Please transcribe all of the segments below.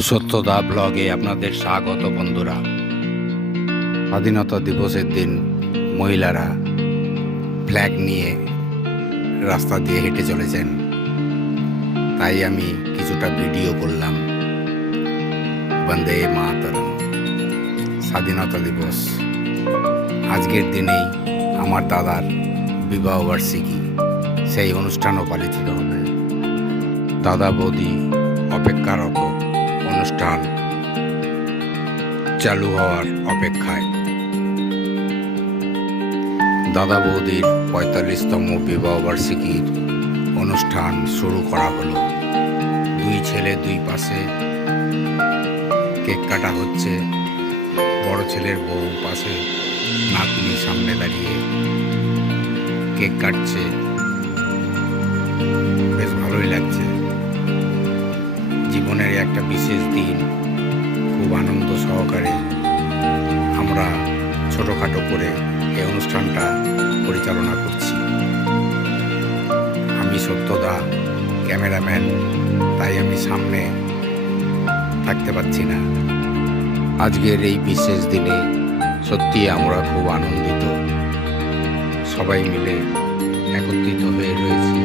সত্যদা ব্লগে আপনাদের স্বাগত, বন্ধুরা। স্বাধীনতা দিবসের দিন মহিলারা ফ্ল্যাগ নিয়ে রাস্তা দিয়ে হেঁটে চলেছেন। তাই আমি কিছুটা ভিডিও করলাম। বন্দে মাতরম। স্বাধীনতা দিবস। আজকের দিনেই আমার দাদার বিবাহ বার্ষিকী, সেই অনুষ্ঠানও পালিত হবে। দাদা বৌদি অপেক্ষারত অনুষ্ঠান চালু হওয়ার অপেক্ষায়। দাদা বৌদির পঁয়তাল্লিশতম বিবাহবার্ষিকীর অনুষ্ঠান শুরু করা হলো। দুই ছেলে দুই পাশে। কেক কাটা হচ্ছে। বড় ছেলের বউ পাশে নাতনি সামনে দাঁড়িয়ে কেক কাটছে। বেশ ভালোই লাগছে। জীবনের একটা বিশেষ দিন। খুব আনন্দ সহকারে আমরা ছোটোখাটো করে এই অনুষ্ঠানটা পরিচালনা করছি। আমি সত্যদা, ক্যামেরাম্যান, তাই আমি সামনে থাকতে পারছি না। আজকের এই বিশেষ দিনে সত্যি আমরা খুব আনন্দিত। সবাই মিলে একত্রিত হয়ে রয়েছি।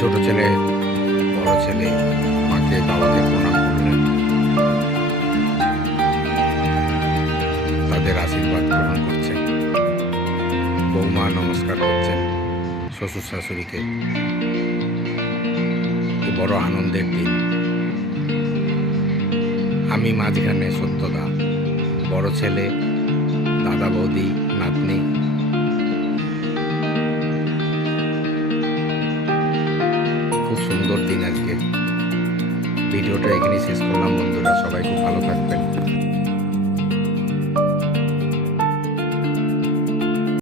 ছোট ছেলে, বড় ছেলে মাকে বাবাকে প্রণাম করলেন তাদের আশীর্বাদ গ্রহণ করছেন বৌমা নমস্কার করছেন শ্বশুর শাশুড়িকে বড় আনন্দের দিন আমি মাঝখানে সত্যদা বড় ছেলে দাদা বৌদি নাতনি খুব সুন্দর দিন আজকে ভিডিওটা এখানেই শেষ করলাম। বন্ধুরা সবাই খুব ভালো থাকবেন।